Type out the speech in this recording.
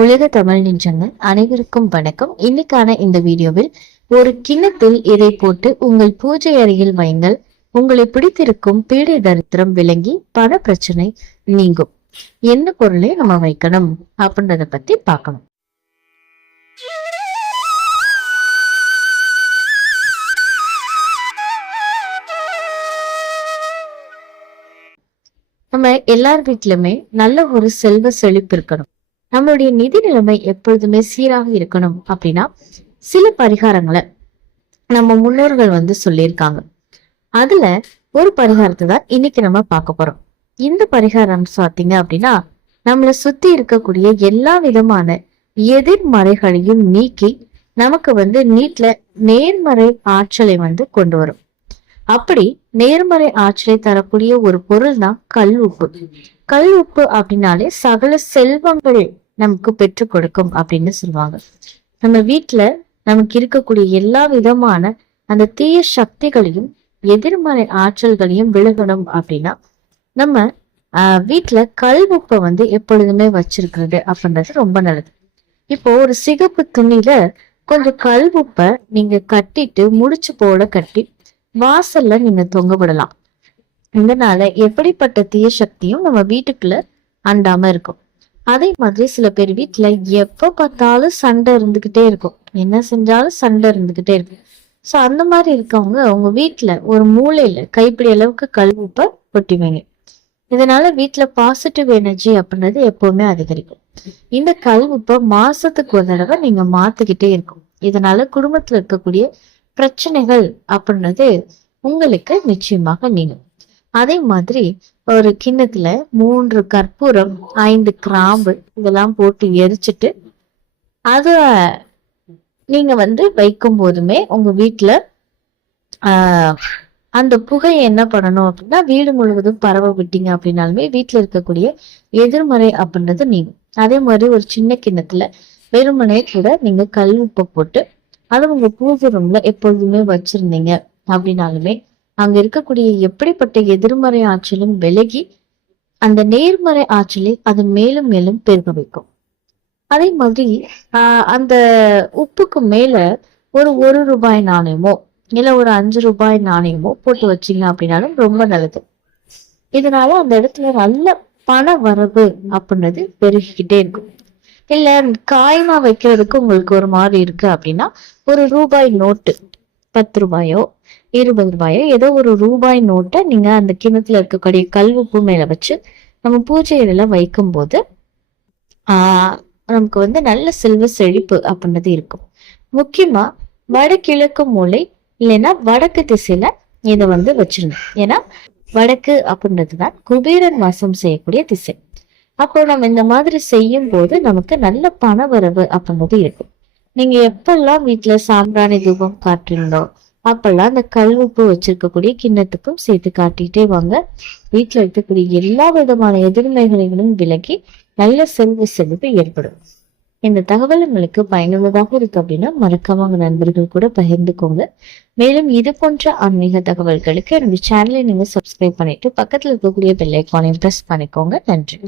உலக தமிழ் நின்றங்கள் அனைவருக்கும் வணக்கம். இன்னைக்கான இந்த வீடியோவில் ஒரு கிண்ணத்தில் இதை போட்டு உங்கள் பூஜை அறையில் வைங்கள். உங்களை பிடித்திருக்கும் பீடை தரித்திரம் விளங்கி பண பிரச்சனை நீங்கும். என்ன பொருளை நம்ம வைக்கணும் அப்படின்றத பத்தி பார்க்கணும். நம்ம எல்லார் வீட்லயுமே நல்ல ஒரு செல்வ செழிப்பு இருக்கணும். நம்மளுடைய நிதி நிலைமை எப்பொழுதுமே சீராக இருக்கணும் அப்படின்னா சில பரிகாரங்களை நம்ம முன்னோர்கள் வந்து சொல்லியிருக்காங்க. அதுல ஒரு பரிகாரத்தை தான் இன்னைக்கு நம்ம பார்க்க போறோம். இந்த பரிகாரம் பார்த்தீங்க அப்படின்னா நம்மளை சுத்தி இருக்கக்கூடிய எல்லா விதமான எதிர்மறைகளையும் நீக்கி நமக்கு வந்து நீட்ல நேர்மறை ஆற்றலை வந்து கொண்டு வரும். அப்படி நேர்மறை ஆற்றலை தரக்கூடிய ஒரு பொருள் தான் கல் உப்பு. கல் உப்பு அப்படின்னாலே சகல செல்வங்கள் நமக்கு பெற்றுக் கொடுக்கும் அப்படின்னு சொல்லுவாங்க. நம்ம வீட்டுல நமக்கு இருக்கக்கூடிய எல்லா விதமான அந்த தீய சக்திகளையும் எதிர்மறை ஆற்றல்களையும் விலகணும் அப்படின்னா நம்ம ஆஹ் வீட்டுல கல் உப்பை வந்து எப்பொழுதுமே வச்சிருக்கிறது அப்படின்றது ரொம்ப நல்லது. இப்போ ஒரு சிகப்பு துணியில கொஞ்சம் கல் உப்பை நீங்க கட்டிட்டு முடிச்சு போல கட்டி வாசல்ல நீங்க தொங்க விடலாம். இதனால எப்படிப்பட்ட தீய சக்தியும் நம்ம வீட்டுக்குள்ள அண்டாம இருக்கும். அதே மாதிரி சில பேர் வீட்டுல எப்ப பார்த்தாலும் சண்டை இருந்துகிட்டே இருக்கும். என்ன செஞ்சாலும் சண்டை இருந்துகிட்டே இருக்கும். சோ அந்த மாதிரி இருக்கவங்க அவங்க வீட்டுல ஒரு மூலையில கைப்பிடி அளவுக்கு கழுவுப்பை உப்பை கொட்டி வைங்க இதனால வீட்டுல பாசிட்டிவ் எனர்ஜி அப்படின்றது எப்பவுமே அதிகரிக்கும். இந்த கல் மாசத்துக்கு ஒரு தடவை நீங்க மாத்திக்கிட்டே இருக்கும் இதனால குடும்பத்துல இருக்கக்கூடிய பிரச்சனைகள் அப்படின்றது உங்களுக்கு நிச்சயமாக நீங்கும். அதே மாதிரி ஒரு கிண்ணத்துல மூன்று கற்பூரம் ஐந்து கிராம்பு இதெல்லாம் போட்டு எரிச்சிட்டு அத நீங்க வந்து வைக்கும் போதுமே உங்க வீட்டுல ஆஹ் அந்த புகையை என்ன பண்ணணும் அப்படின்னா வீடு முழுவதும் பரவ விட்டீங்க அப்படின்னாலுமே வீட்டுல இருக்கக்கூடிய எதிர்மறை அப்படின்றது நீங்க அதே மாதிரி ஒரு சின்ன கிண்ணத்துல வெறுமனே கூட நீங்க கல் உப்பை போட்டு அது உங்க பூஜை ரூம்ல எப்பொழுதுமே வச்சிருந்தீங்க அப்படின்னாலுமே அங்க இருக்கக்கூடிய எப்படிப்பட்ட எதிர்மறை ஆற்றலும் விலகி அந்த நேர்மறை ஆற்றலை அது மேலும் மேலும் பெருக வைக்கும். அதே மாதிரி ஆஹ் அந்த உப்புக்கு மேல ஒரு ஒரு ரூபாய் நாணயமோ இல்ல ஒரு அஞ்சு ரூபாய் நாணயமோ போட்டு வச்சீங்க அப்படின்னாலும் ரொம்ப நல்லது. இதனால அந்த இடத்துல நல்ல பண வரவு அப்படின்றது பெருகிக்கிட்டே இருக்கும். இல்ல காயமா வைக்கிறதுக்கு உங்களுக்கு ஒரு மாதிரி இருக்கு அப்படின்னா ஒரு ரூபாய் நோட்டு பத்து ரூபாயோ இருபது ரூபாயோ ஏதோ ஒரு ரூபாய் நோட்டை நீங்க அந்த கிணத்துல இருக்கக்கூடிய கல்வுப்பு மேல வச்சு நம்ம பூஜையில வைக்கும் போது ஆஹ் நமக்கு வந்து நல்ல செல்வ செழிப்பு அப்படின்றது இருக்கும். முக்கியமா வடகிழக்கு மூலை இல்லைன்னா வடக்கு திசையில இதை வந்து வச்சிருந்தோம் ஏன்னா வடக்கு அப்படின்றது தான் குபேரன் வாசம் செய்யக்கூடிய திசை. அப்போ நம்ம இந்த மாதிரி செய்யும் போது நமக்கு நல்ல பண வரவு அப்படின்றது இருக்கும். நீங்க எப்பெல்லாம் வீட்டுல சாம்பிராணி தூபம் காட்டுறீங்களோ அப்பெல்லாம் அந்த கல் உப்பு வச்சிருக்கக்கூடிய கிண்ணத்துக்கும் சேர்த்து காட்டிட்டே வாங்க. வீட்டுல இருக்கக்கூடிய எல்லா விதமான எதிர்மைகளையும் விலகி நல்ல செல்வ செழிப்பு ஏற்படும். இந்த தகவல் உங்களுக்கு பயனுள்ளதாக இருக்கு அப்படின்னா மறக்காம உங்க நண்பர்கள் கூட பகிர்ந்துக்கோங்க. மேலும் இது போன்ற ஆன்மீக தகவல்களுக்கு என்னுடைய சேனலை நீங்க சப்ஸ்கிரைப் பண்ணிட்டு பக்கத்துல இருக்கக்கூடிய பெல் ஐக்கானையும் பண்ணிக்கோங்க. நன்றி.